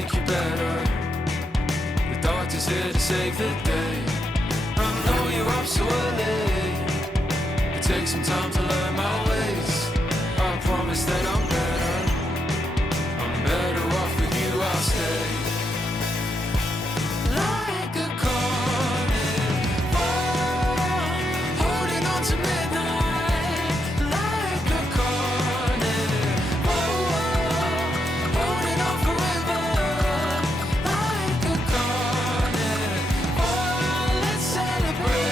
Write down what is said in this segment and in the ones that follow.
make you better. The doctor's here to save the day. I know you're up so early. It takes some time to learn my ways. I promise that I'm better. I'm better off with you, I'll stay. Like a carnival, holding on to midnight. Like a carnival, holding on forever. Like a carnival, let's celebrate.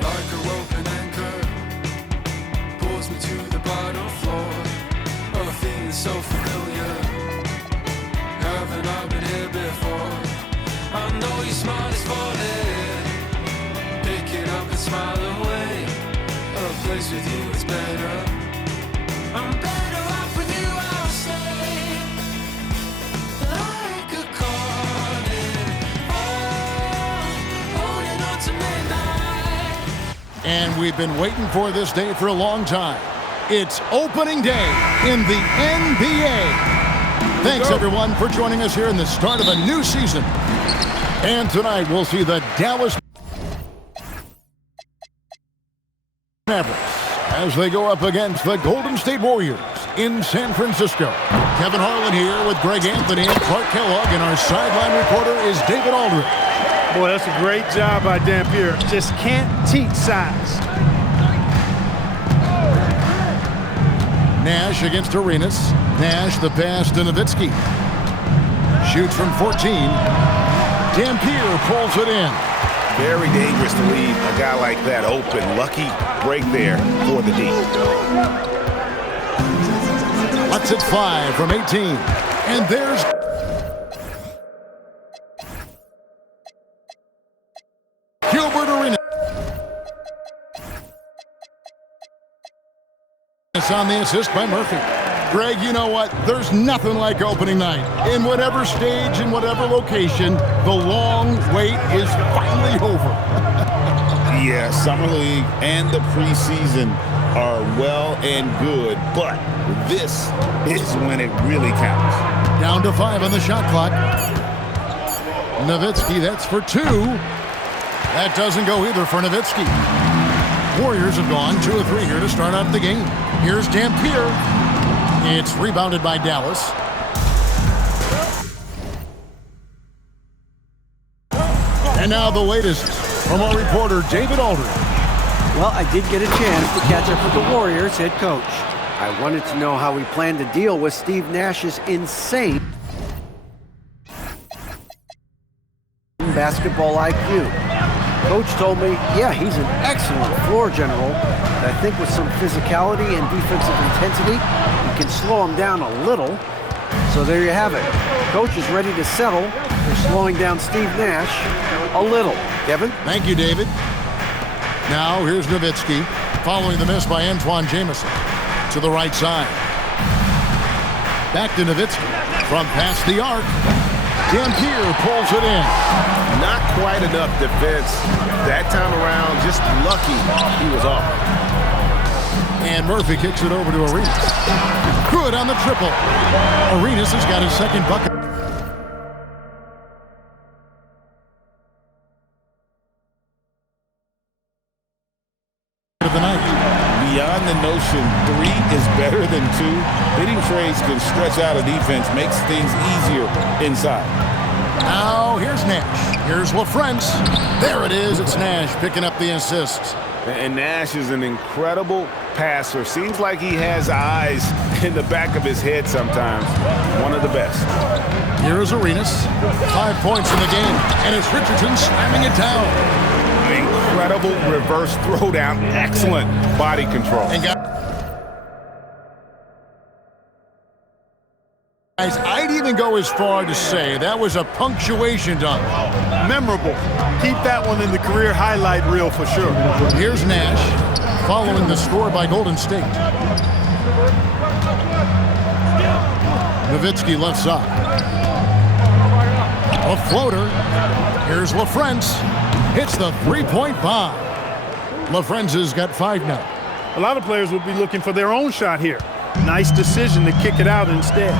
Like a rope and anchor, pulls me to the bottom floor. A feeling so familiar. Haven't I been here before? I know your smile is falling. Pick it up and smile away. A place with you is better. I'm better off with you, I'll stay. Like a carnival, holding on to midnight. And we've been waiting for this day for a long time. It's opening day in the NBA. Thanks, everyone, for joining us here in the start of a new season. And tonight, we'll see the Dallas Mavericks as they go up against the Golden State Warriors in San Francisco. Kevin Harlan here with Greg Anthony and Clark Kellogg, and our sideline reporter is David Aldridge. Boy, that's a great job by Dampier. Just can't teach size. Nash against Arenas. Nash the pass to Nowitzki. Shoots from 14. Dampier pulls it in. Very dangerous to leave a guy like that open. Lucky break there for the D. Lets it fly from 18. And there's Gilbert Arenas on the assist by Murphy. Greg, you know what? There's nothing like opening night. In whatever stage, in whatever location, the long wait is finally over. Yeah, Summer League and the preseason are well and good, but this is when it really counts. Down to 5 on the shot clock. Nowitzki, that's for 2. That doesn't go either for Nowitzki. Warriors have gone 2 of 3 here to start out the game. Here's Dampier. It's rebounded by Dallas. And now the latest from our reporter, David Aldridge. Well, I did get a chance to catch up with the Warriors head coach. I wanted to know how he planned to deal with Steve Nash's insane basketball IQ. Coach told me, yeah, he's an excellent floor general, but I think with some physicality and defensive intensity, he can slow him down a little. So there you have it. Coach is ready to settle for slowing down Steve Nash a little. Kevin? Thank you, David. Now here's Nowitzki, following the miss by Antoine Jamison. To the right side. Back to Nowitzki. From past the arc. Dampier pulls it in. Not quite enough defense that time around. Just lucky he was off. And Murphy kicks it over to Arenas. Good on the triple. Arenas has got his second bucket of the night. Beyond the notion 3 is better than 2, hitting trades can stretch out a defense, makes things easier inside. Now here's Nash. Here's LaFrance. There it is. It's Nash picking up the assists. And Nash is an incredible passer. Seems like he has eyes in the back of his head sometimes. One of the best. Here is Arenas. 5 points in the game. And it's Richardson slamming it down. Incredible reverse throwdown. Excellent body control. And guys, I'd even go as far to say that was a punctuation dunk. Memorable. Keep that one in the career highlight reel for sure. Here's Nash, following the score by Golden State. Nowitzki left side. A floater. Here's LaFrance. Hits the three-point bomb. LaFrance has got 5 now. A lot of players will be looking for their own shot here. Nice decision to kick it out instead.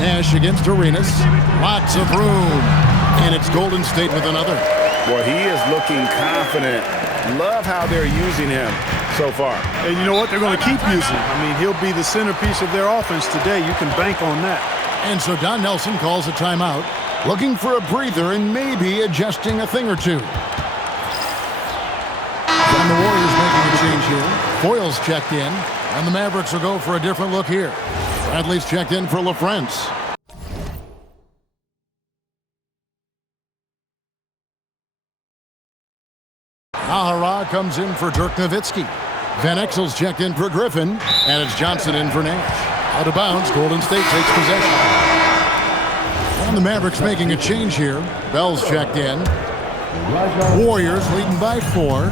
Nash against Arenas. Lots of room. And it's Golden State with another. Boy, he is looking confident. Love how they're using him so far. And you know what? They're going to keep using him. I mean, he'll be the centerpiece of their offense today. You can bank on that. And so Don Nelson calls a timeout, looking for a breather and maybe adjusting a thing or two. And the Warriors making a change here. Foyle's checked in, and the Mavericks will go for a different look here. Bradley's checked in for LaFrance. Ahara comes in for Dirk Nowitzki. Van Exel's checked in for Griffin, and it's Johnson in for Nash. Out of bounds, Golden State takes possession. And the Mavericks making a change here. Bell's checked in. Warriors leading by 4.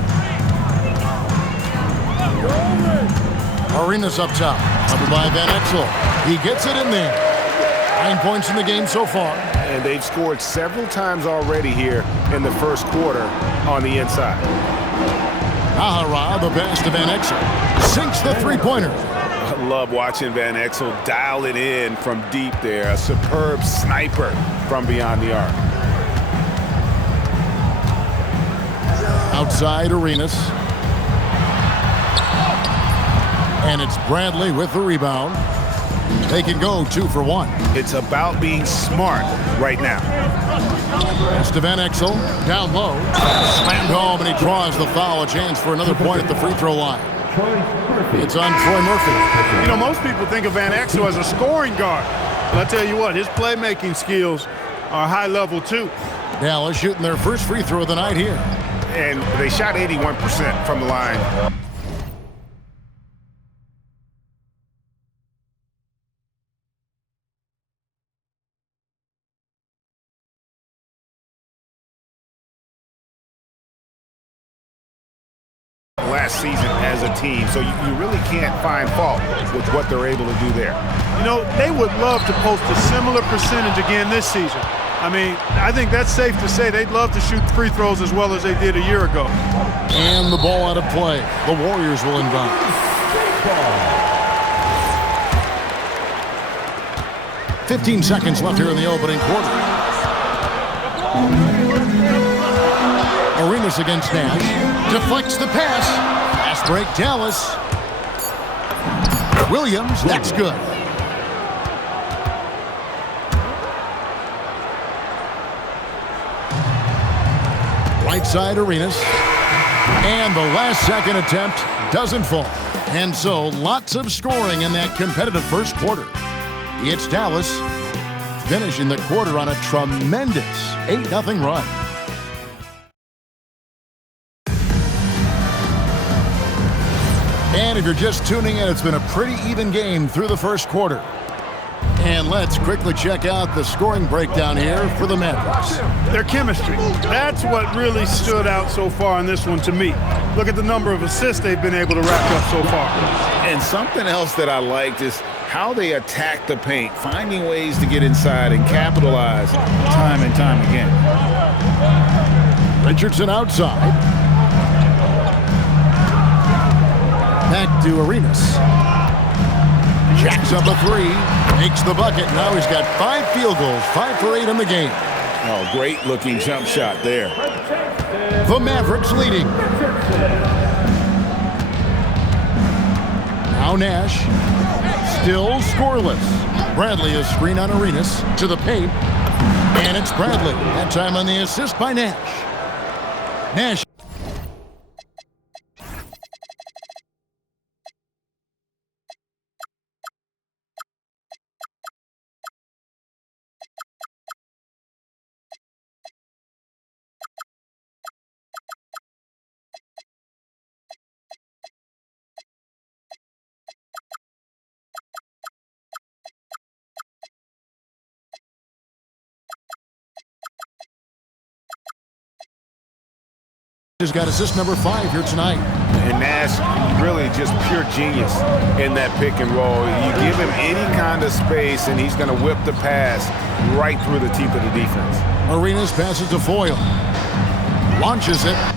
Arenas up top. Covered by Van Exel. He gets it in there. 9 points in the game so far. And they've scored several times already here in the first quarter on the inside. Ahara, the pass to Van Exel. Sinks the three-pointer. I love watching Van Exel dial it in from deep there. A superb sniper from beyond the arc. Outside Arenas. And it's Bradley with the rebound. They can go 2 for 1. It's about being smart right now. Pass to Van Exel. Down low. Slammed home, and he draws the foul. A chance for another point at the free throw line. It's on Troy Murphy. You know, most people think of Van Exel as a scoring guard. But I tell you what, his playmaking skills are high level too. Dallas shooting their first free throw of the night here. And they shot 81% from the line. Last season as a team, so you really can't find fault with what they're able to do there. You know, they would love to post a similar percentage again this season. I mean, I think that's safe to say they'd love to shoot free throws as well as they did a year ago. And the ball out of play. The Warriors will inbound. 15 seconds left here in the opening quarter. Arenas against Nash. Deflects the pass. Fast break, Dallas. Williams, that's good. Right side, Arenas. And the last second attempt doesn't fall. And so, lots of scoring in that competitive first quarter. It's Dallas finishing the quarter on a tremendous 8-0 run. And if you're just tuning in, it's been a pretty even game through the first quarter. And let's quickly check out the scoring breakdown here for the Mavericks. Their chemistry. That's what really stood out so far in this one to me. Look at the number of assists they've been able to rack up so far. And something else that I liked is how they attack the paint, finding ways to get inside and capitalize time and time again. Richardson outside. Back to Arenas. Jacks up a 3, makes the bucket. Now he's got 5 field goals, 5 for 8 in the game. Oh, great looking jump shot there. The Mavericks leading. Now Nash, still scoreless. Bradley is screen on Arenas to the paint. And it's Bradley. That time on the assist by Nash. Nash. Has got assist number 5 here tonight. And Nash really just pure genius in that pick and roll. You give him any kind of space, and he's going to whip the pass right through the teeth of the defense. Arenas passes to Foyle. Launches it.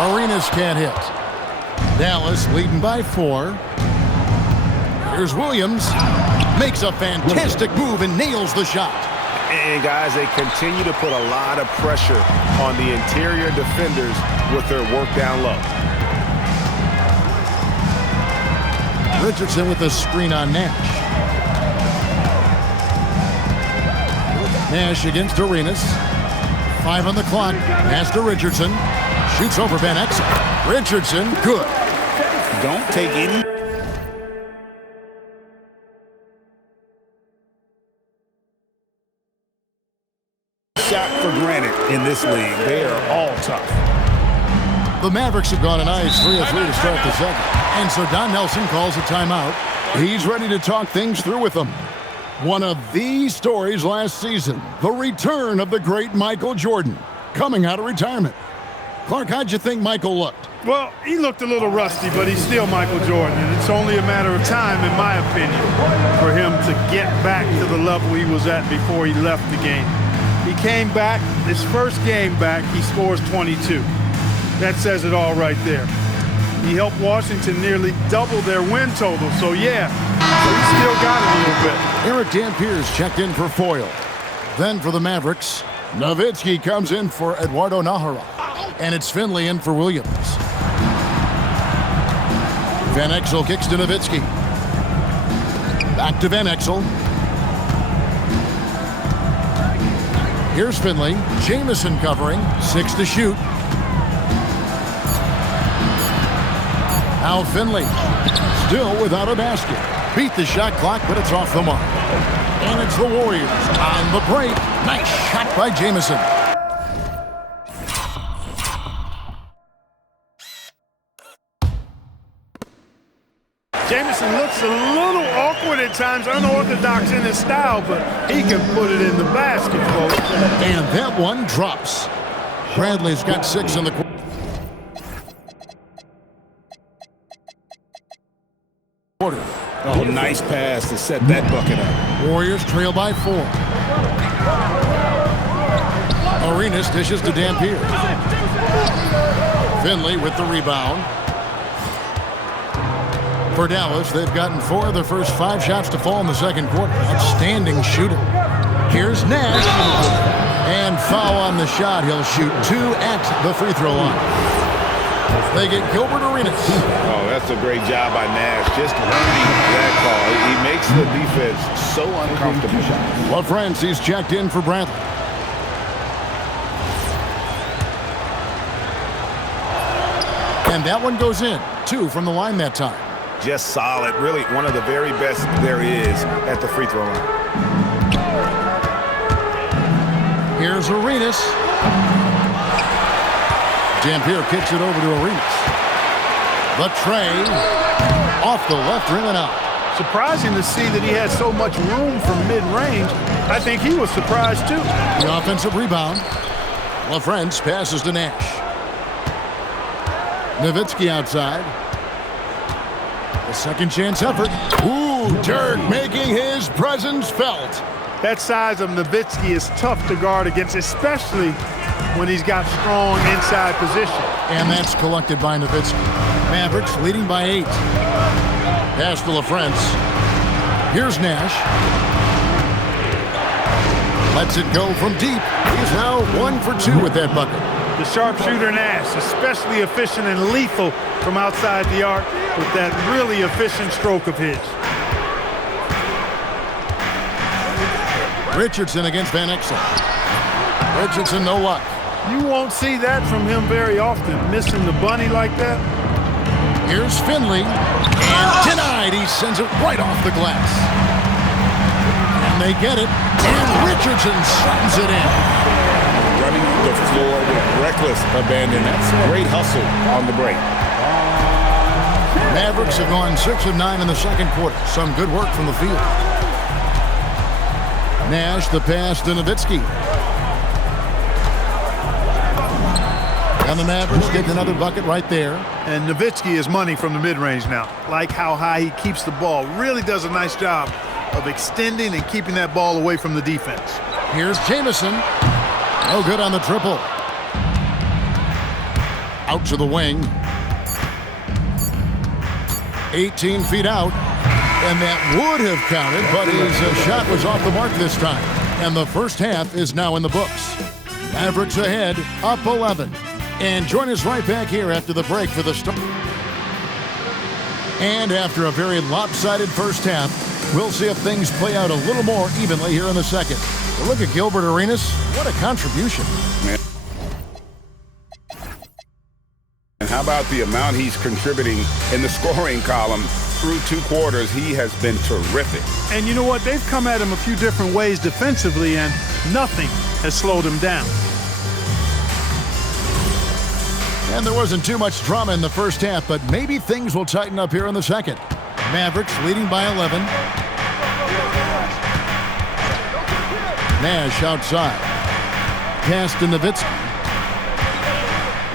Arenas can't hit. Dallas leading by 4. Here's Williams. Makes a fantastic move and nails the shot. And guys, they continue to put a lot of pressure on the interior defenders with their work down low. Richardson with a screen on Nash. Nash against Arenas. 5 on the clock. Pass to Richardson. Shoots over Van Exel. Richardson, good. Don't take any shot for granted in this league. They are all tough. The Mavericks have gone a nice 3 of 3 to start the second. And so Don Nelson calls a timeout. He's ready to talk things through with them. One of the stories last season, the return of the great Michael Jordan, coming out of retirement. Clark, how'd you think Michael looked? Well, he looked a little rusty, but he's still Michael Jordan, and it's only a matter of time, in my opinion, for him to get back to the level he was at before he left the game. He came back, his first game back, he scores 22. That says it all right there. He helped Washington nearly double their win total, so yeah, he still got it a little bit. Eric Dampier's checked in for Foyle. Then for the Mavericks, Nowitzki comes in for Eduardo Nahara. And it's Finley in for Williams. Van Exel kicks to Nowitzki. Back to Van Exel. Here's Finley. Jamison covering. 6 to shoot. Now Finley. Still without a basket. Beat the shot clock, but it's off the mark. And it's the Warriors on the break. Nice shot by Jamison. Jamison looks a little awkward at times, unorthodox in his style, but he can put it in the basket, folks. And that one drops. Bradley's got 6 in the quarter. Oh, nice pass to set that bucket up. Warriors trail by 4. Arenas dishes to Dampier. Finley with the rebound. For Dallas, they've gotten 4 of their first 5 shots to fall in the second quarter. Outstanding shooting. Here's Nash. And foul on the shot. He'll shoot 2 at the free throw line. They get Gilbert Arenas. Oh, that's a great job by Nash. Just earning that call. He makes the defense so uncomfortable. Well, friends, he's checked in for Bradley. And that one goes in. 2 from the line that time. Just solid. Really one of the very best there is at the free throw line. Here's Arenas. Dampier kicks it over to Arenas. The tray off the left rim and out. Surprising to see that he had so much room from mid-range. I think he was surprised too. The offensive rebound. LaFrentz passes to Nash. Nowitzki outside. The second chance effort. Ooh, Dirk making his presence felt. That size of Nowitzki is tough to guard against, especially when he's got strong inside position. And that's collected by Nowitzki. Mavericks leading by 8. Pass to LaFrentz. Here's Nash. Lets it go from deep. He's now 1 for 2 with that bucket. The sharpshooter Nash, especially efficient and lethal from outside the arc with that really efficient stroke of his. Richardson against Van Exel. Richardson, no luck. You won't see that from him very often, missing the bunny like that. Here's Finley, and denied. He sends it right off the glass. And they get it, and Richardson slams it in. Running the floor with reckless abandon. That's great hustle on the break. Mavericks have gone 6 of 9 in the second quarter. Some good work from the field. Nash, the pass to Nowitzki. And the Mavericks get another bucket right there. And Nowitzki is money from the mid-range now. Like how high he keeps the ball. Really does a nice job of extending and keeping that ball away from the defense. Here's Jamison. No good on the triple. Out to the wing. 18 feet out. And that would have counted, but his shot was off the mark this time. And the first half is now in the books. Mavericks ahead, up 11. And join us right back here after the break for the start. And after a very lopsided first half, we'll see if things play out a little more evenly here in the second. But look at Gilbert Arenas. What a contribution. Man. And how about the amount he's contributing in the scoring column? Through 2 quarters, he has been terrific. And you know what? They've come at him a few different ways defensively, and nothing has slowed him down. And there wasn't too much drama in the first half, but maybe things will tighten up here in the second. Mavericks leading by 11. Nash outside. Pass to Nowitzki.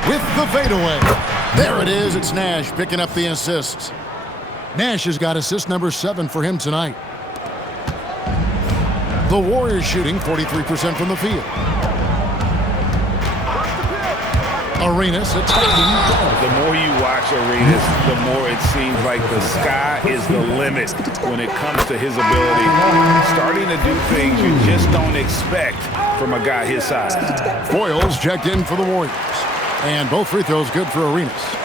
With the fadeaway. There it is. It's Nash picking up the assists. Nash has got assist number 7 for him tonight. The Warriors shooting 43% from the field. Arenas attacking. The more you watch Arenas, the more it seems like the sky is the limit when it comes to his ability. Starting to do things you just don't expect from a guy his size. Foyles checked in for the Warriors. And both free throws good for Arenas.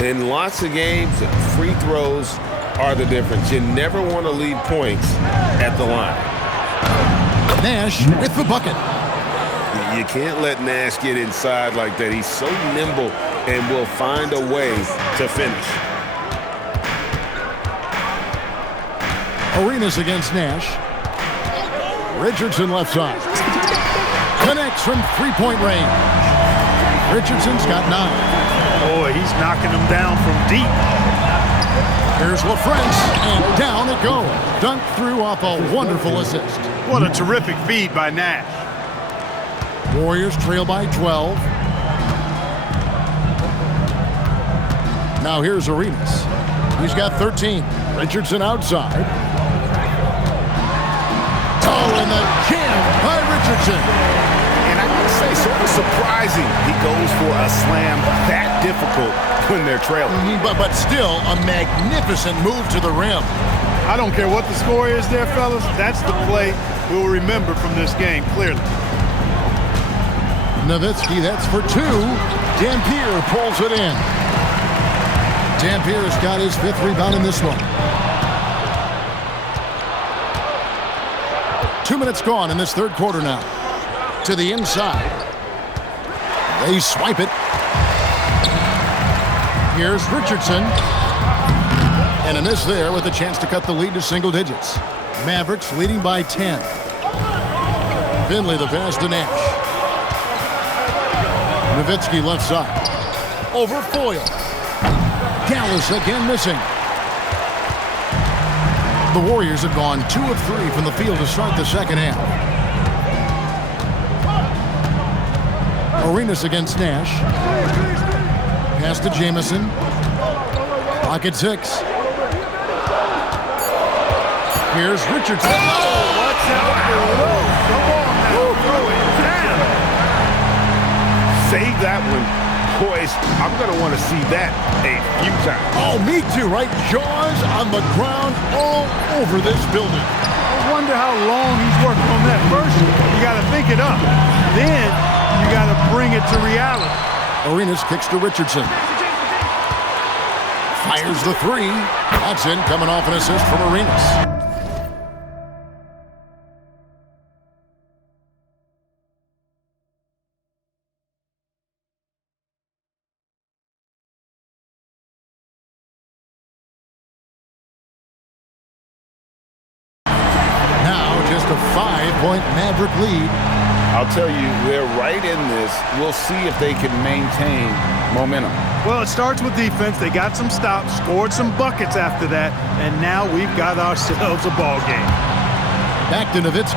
In lots of games, free throws are the difference. You never want to leave points at the line. Nash with the bucket. You can't let Nash get inside like that. He's so nimble and will find a way to finish. Arenas against Nash. Richardson left side. Connects from three-point range. Richardson's got 9. Boy, he's knocking them down from deep. Here's LaFrance, and down it goes. Dunked through off a wonderful assist. What a terrific feed by Nash. Warriors trail by 12. Now here's Arenas. He's got 13. Richardson outside. Oh, and the jam by Richardson. And I gotta say, sort of surprising he goes for a slam that difficult when they're trailing. But still a magnificent move to the rim. I don't care what the score is there, fellas. That's the play we'll remember from this game, clearly. Nowitzki, that's for 2. Dampier pulls it in. Dampier's got his 5th rebound in this one. 2 minutes gone in this third quarter now. To the inside. They swipe it. Here's Richardson. And a miss there with a chance to cut the lead to single digits. Mavericks leading by 10. Finley the pass to Nash. Nowitzki left side. Over Foyle. Dallas again missing. The Warriors have gone 2 of 3 from the field to start the second half. Arenas against Nash. Pass to Jamison. Pocket 6. Here's Richardson. Watch out below. Come on now. Throw it down. Save that one. Boys, I'm going to want to see that a few times. Oh, me too, right? Jaws on the ground all over this building. I wonder how long he's working on that. First, you got to think it up. Then, you got to bring it to reality. Arenas kicks to Richardson. Fires the 3. That's in, coming off an assist from Arenas. A 5-point Maverick lead. I'll tell you, they're right in this. We'll see if they can maintain momentum. Well, it starts with defense. They got some stops, scored some buckets after that, and now we've got ourselves a ball game. Back to Nowitzki.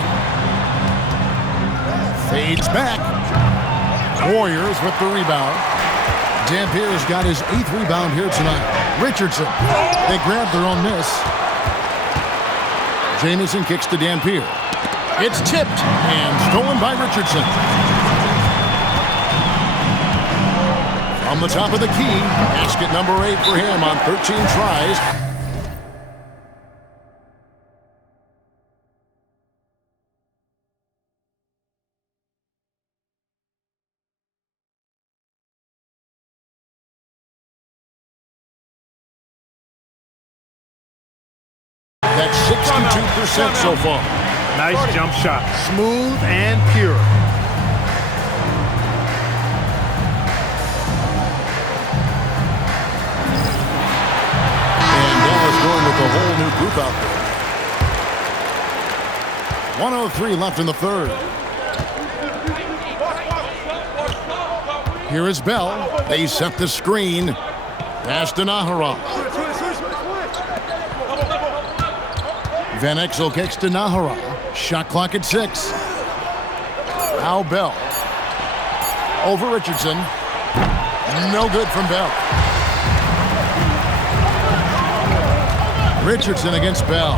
Fades back. Warriors with the rebound. Dampier's got his 8th rebound here tonight. Richardson. They grab their own miss. Jamison kicks to Dampier. It's tipped and stolen by Richardson. From the top of the key, basket number 8 for him on 13 tries. That's 62% so far. Nice jump shot. Smooth and pure. And Dallas going with a whole new group out there. 1:03 left in the third. Here is Bell. They set the screen. Pass to Nahara. Van Exel kicks to Nahara. Shot clock at 6. Now Bell. Over Richardson. No good from Bell. Richardson against Bell.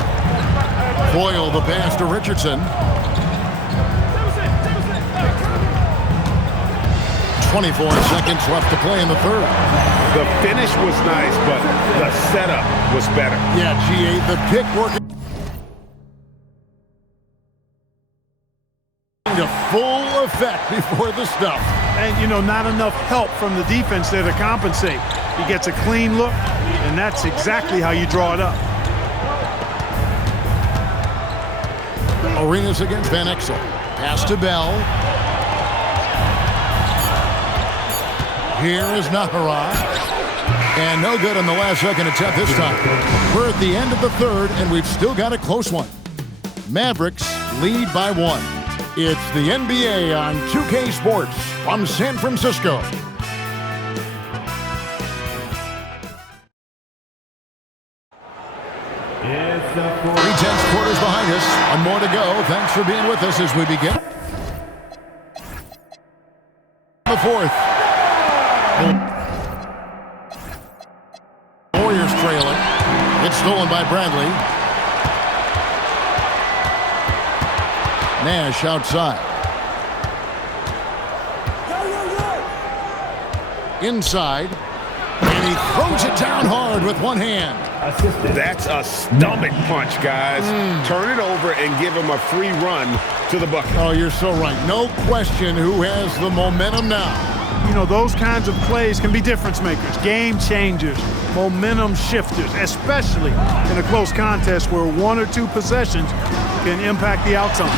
Foyle the pass to Richardson. 24 seconds left to play in the third. The finish was nice, but the setup was better. Yeah, GA, the pick working to full effect before the stuff. And, you know, not enough help from the defense there to compensate. He gets a clean look, and that's exactly how you draw it up. Arenas against Van Exel. Pass to Bell. Here is Nahara. And no good on the last second attempt this time. We're at the end of the third, and we've still got a close one. Mavericks lead by 1. It's the NBA on 2K Sports from San Francisco. 3/10 quarters behind us. One more to go. Thanks for being with us as we begin the fourth. Warriors trailing. It's stolen by Bradley. Nash outside. Inside. And he throws it down hard with one hand. That's a stomach punch, guys. Turn it over and give him a free run to the bucket. Oh, you're so right. No question who has the momentum now. You know, those kinds of plays can be difference makers, game changers, momentum shifters, especially in a close contest where 1 or 2 possessions can impact the outcome.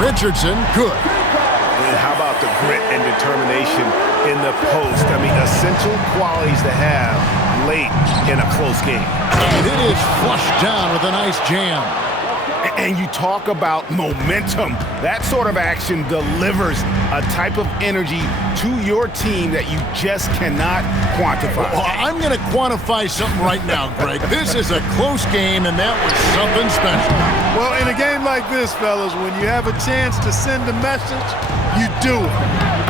Richardson, good. And how about the grit and determination in the post? I mean, essential qualities to have late in a close game. And it is flushed down with a nice jam. And you talk about momentum. That sort of action delivers a type of energy to your team that you just cannot quantify. Well, I'm going to quantify something right now, Greg. This is a close game, and that was something special. Well, in a game like this, fellas, when you have a chance to send a message, you do it.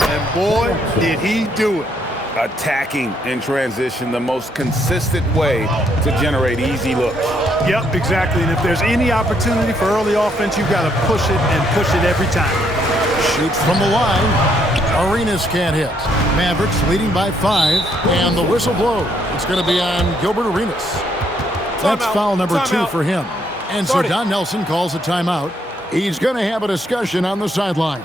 And boy, did he do it. Attacking in transition, the most consistent way to generate easy looks. Yep, exactly. And if there's any opportunity for early offense, you've got to push it and push it every time. Shoots from the line. Arenas can't hit. Mavericks leading by 5, and the whistle blows. It's going to be on Gilbert Arenas. That's foul number 2 for him. And so Don Nelson calls a timeout. He's going to have a discussion on the sideline.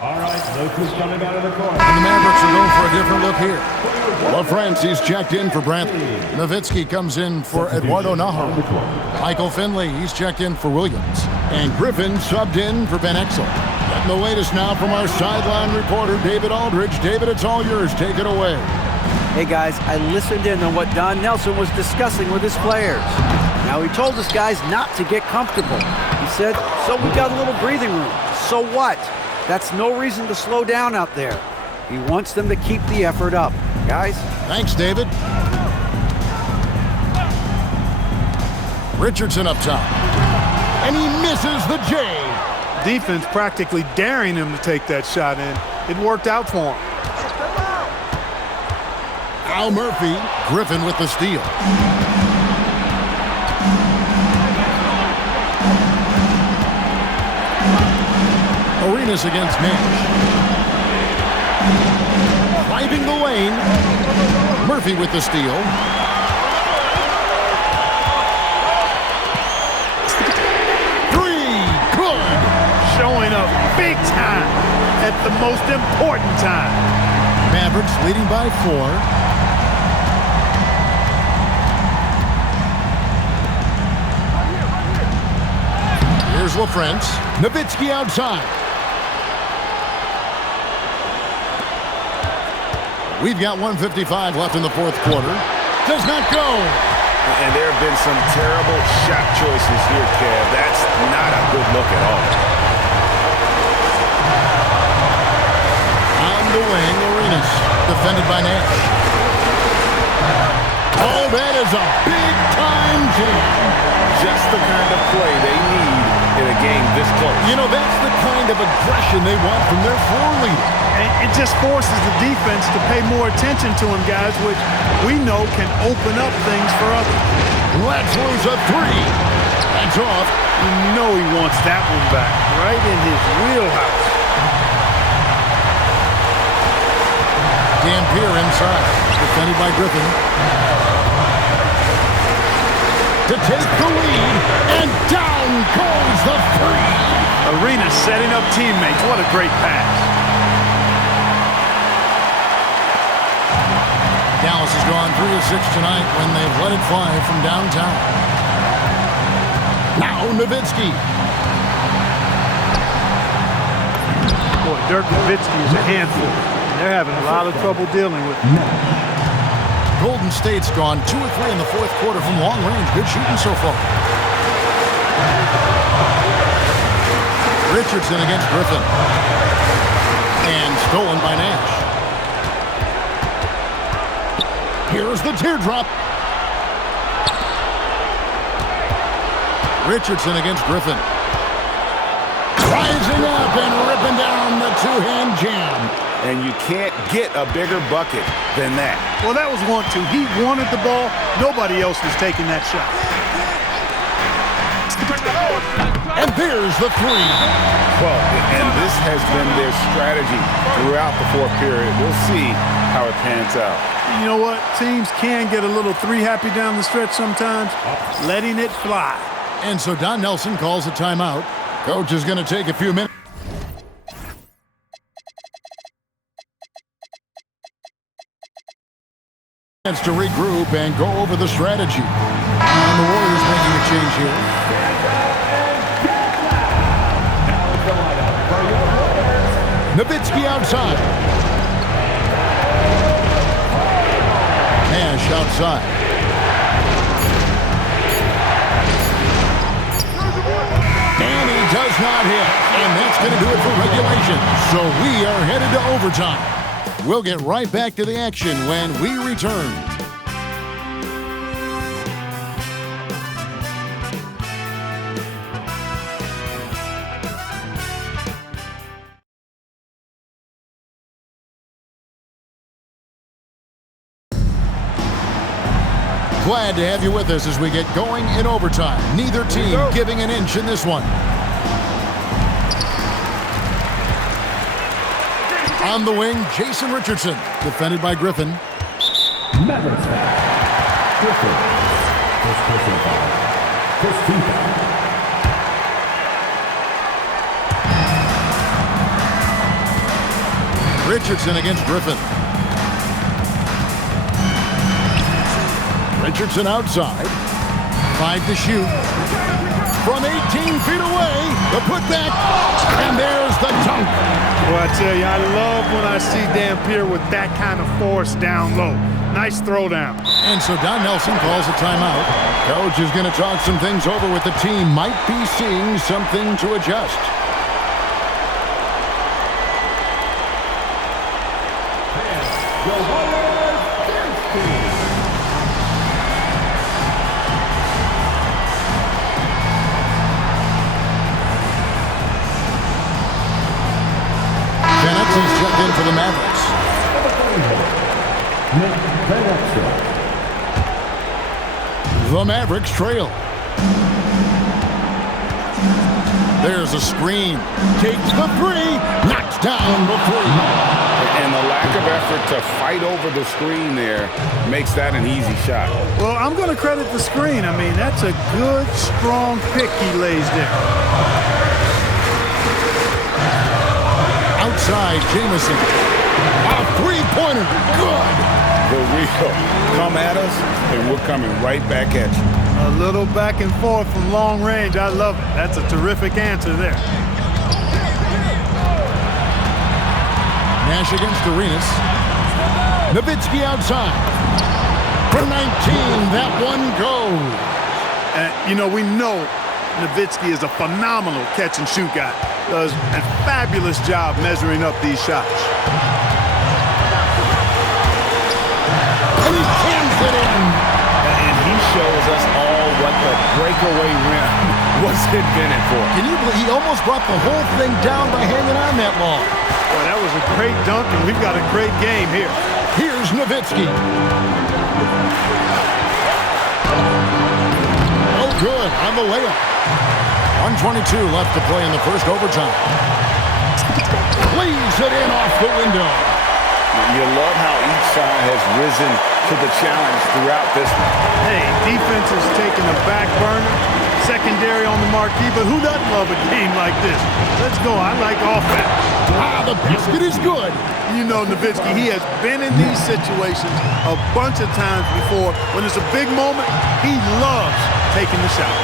All right, look who's coming out of the corner. And the Mavericks are going for a different look here. LaFrance's checked in for Bradley. Nowitzki comes in for Eduardo Nahara. Michael Finley, he's checked in for Williams. And Griffin subbed in for Ben Exel. Getting the latest now from our sideline reporter, David Aldridge. David, it's all yours. Take it away. Hey, guys, I listened in on what Don Nelson was discussing with his players. Now, he told his guys not to get comfortable. He said, so we got a little breathing room. So what? That's no reason to slow down out there. He wants them to keep the effort up. Guys? Thanks, David. Richardson up top. And he misses the J. Defense practically daring him to take that shot, and it worked out for him. Al Murphy, Griffin with the steal. Arenas against Nash. Driving the lane. Murphy with the steal. Three, good. Showing up big time at the most important time. Mavericks leading by 4. Here's LaFrance. Nowitzki outside. We've got 1:55 left in the fourth quarter. Does not go. And there have been some terrible shot choices here, Kev. That's not a good look at all. On the wing, Arenas. Defended by Nash. Oh, that is a big-time jam. Just the kind of play they need in a game this close. You know, that's the kind of aggression they want from their floor leader. And it just forces the defense to pay more attention to him, guys, which we know can open up things for others. Let's lose a 3. That's off. You know he wants that one back, right in his wheelhouse. Dampier inside. Defended by Griffin. To take the lead, and down goes the 3. Arenas setting up teammates. What a great pass. Dallas has gone 3 of 6 tonight when they've let it fly from downtown. Now Nowitzki. Boy, Dirk Nowitzki is a handful. They're having a lot of trouble dealing with him. Golden State's gone 2 of 3 in the fourth quarter from long range. Good shooting so far. Richardson against Griffin. And stolen by Nash. Here's the teardrop. Richardson against Griffin. Rising up and ripping down the two-hand jam. And you can't get a bigger bucket than that. Well, that was 1-2. He wanted the ball. Nobody else was taking that shot. And there's the three. Well, and this has been their strategy throughout the fourth period. We'll see how it pans out. You know what? Teams can get a little three-happy down the stretch sometimes, letting it fly. And so Don Nelson calls a timeout. Coach is going to take a few minutes to regroup and go over the strategy. And the Warriors making a change here. Nowitzki outside. Nash outside. And he does not hit. And that's going to do it for regulation. So we are headed to overtime. We'll get right back to the action when we return. Glad to have you with us as we get going in overtime. Neither team giving an inch in this one. On the wing, Jason Richardson, defended by Griffin. Mavericks back. Griffin. First person foul. First team foul. Richardson against Griffin. Richardson outside. 5 to shoot. From 18 feet away, the putback, and there's the dunk. Well, I tell you, I love when I see Dampier with that kind of force down low. Nice throwdown. And so Don Nelson calls a timeout. Coach is going to talk some things over with the team. Might be seeing something to adjust. He's checked in for the Mavericks. The Mavericks trail. There's a screen. Takes the three. Knocks down the three. And the lack of effort to fight over the screen there makes that an easy shot. Well, I'm going to credit the screen. I mean, that's a good, strong pick he lays there. Outside, Jamison. A three-pointer. Good. The real. Come at us, and we're coming right back at you. A little back and forth from long range. I love it. That's a terrific answer there. Nash against Arenas. Nowitzki outside. For 19, that one goes. You know, we know Nowitzki is a phenomenal catch-and-shoot guy. Does a fabulous job measuring up these shots. And he cans it in. And he shows us all what the breakaway rim was invented for. Can you believe he almost brought the whole thing down by hanging on that long? Boy, that was a great dunk, and we've got a great game here. Here's Nowitzki. Oh, good on the layup. 1:22 left to play in the first overtime. Leaves it in off the window. You love how each side has risen to the challenge throughout this one. Hey, defense is taking a back burner, secondary on the marquee, but who doesn't love a game like this? Let's go. I like offense. The basket is good. You know, Nowitzki, he has been in these situations a bunch of times before. When it's a big moment, he loves taking the shot.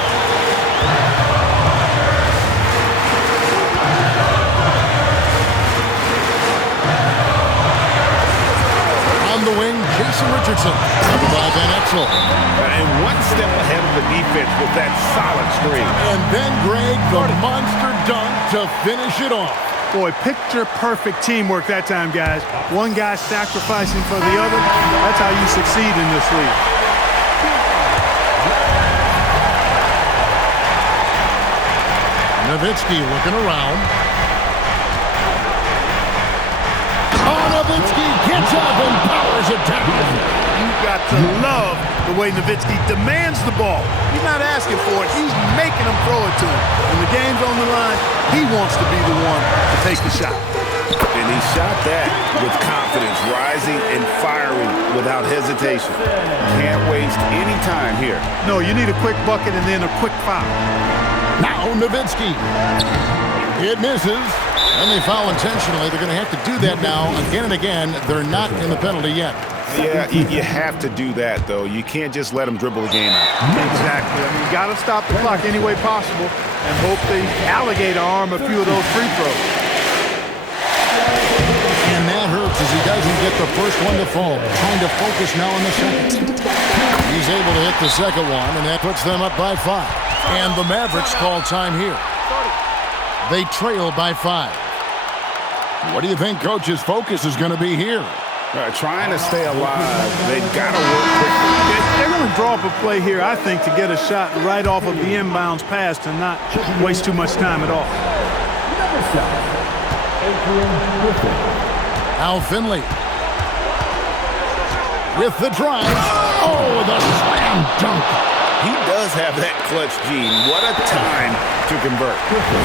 Johnson. Covered by Van Exel. And one step ahead of the defense with that solid screen. And then Greg, the monster dunk to finish it off. Boy, picture-perfect teamwork that time, guys. One guy sacrificing for the other. That's how you succeed in this league. Nowitzki looking around. Oh, Nowitzki gets up and powers it down. You've got to love the way Nowitzki demands the ball. He's not asking for it. He's making him throw it to him. When the game's on the line, he wants to be the one to take the shot. And he shot that with confidence, rising and firing without hesitation. Can't waste any time here. No, you need a quick bucket and then a quick foul. Now Nowitzki. It misses. And they foul intentionally. They're going to have to do that now again and again. They're not in the penalty yet. Yeah, you have to do that, though. You can't just let them dribble the game out. Exactly. I mean, you got to stop the clock any way possible and hope they alligator arm a few of those free throws. And that hurts as he doesn't get the first one to fall. Trying to focus now on the second. He's able to hit the second one, and that puts them up by 5. And the Mavericks call time here. They trail by 5. What do you think Coach's focus is going to be here? Trying to stay alive. They've got to work quickly. They're going to draw up a play here, I think, to get a shot right off of the inbounds pass and not waste too much time at all. Al Finley with the drive. Oh, the slam dunk. He does have that clutch gene. What a time to convert.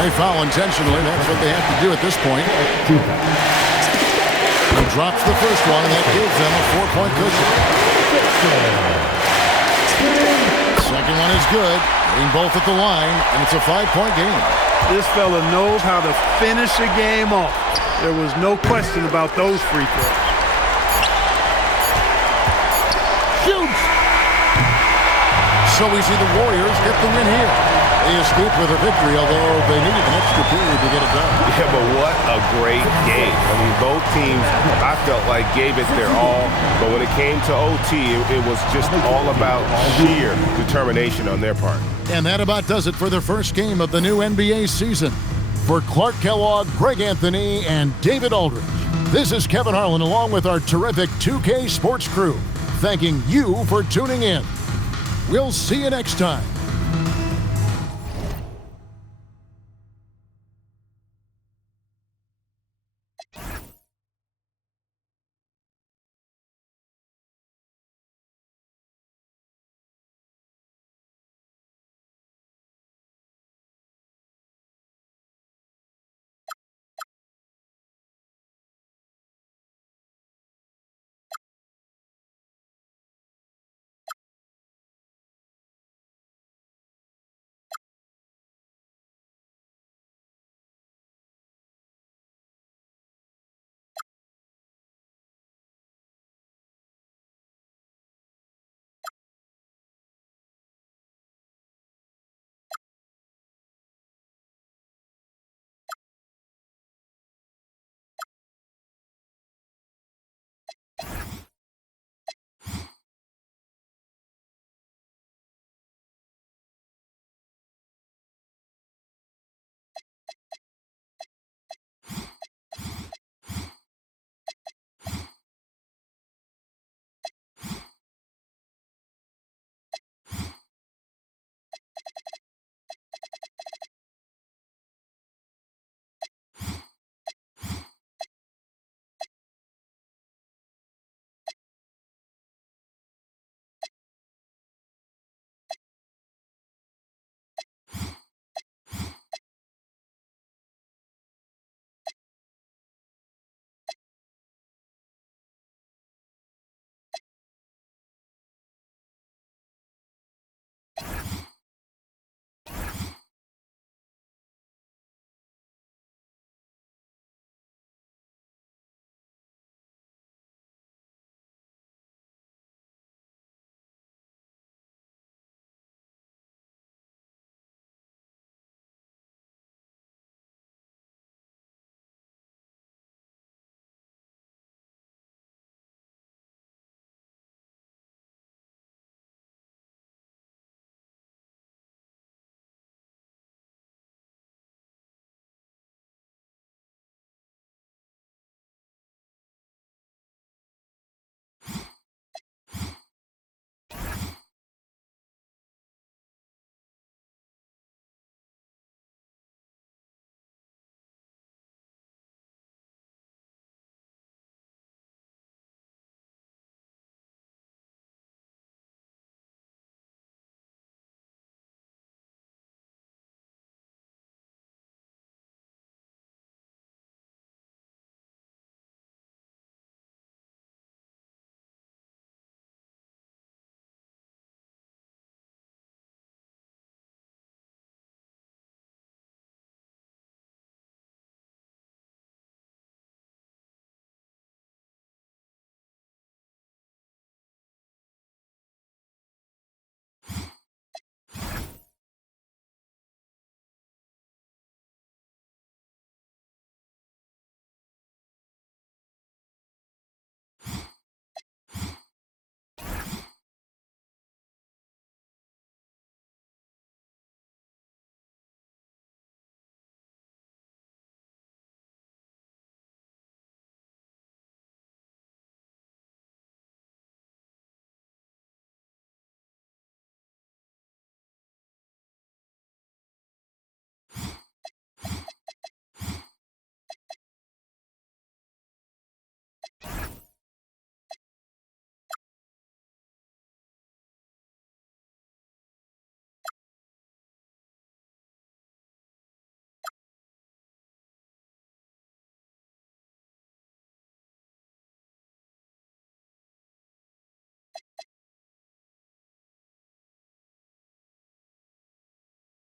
They foul intentionally. That's what they have to do at this point. He drops the first one, and that gives them a 4-point cushion. Second one is good. Hitting both at the line, and it's a 5-point game. This fella knows how to finish a game off. There was no question about those free throws. Shoots! So we see the Warriors get the win here. They escaped with a victory, although they needed an extra period to get it done. Yeah, but what a great game. I mean, both teams, I felt like, gave it their all. But when it came to OT, it was just all about sheer determination on their part. And that about does it for the first game of the new NBA season. For Clark Kellogg, Greg Anthony, and David Aldridge, this is Kevin Harlan along with our terrific 2K Sports crew, thanking you for tuning in. We'll see you next time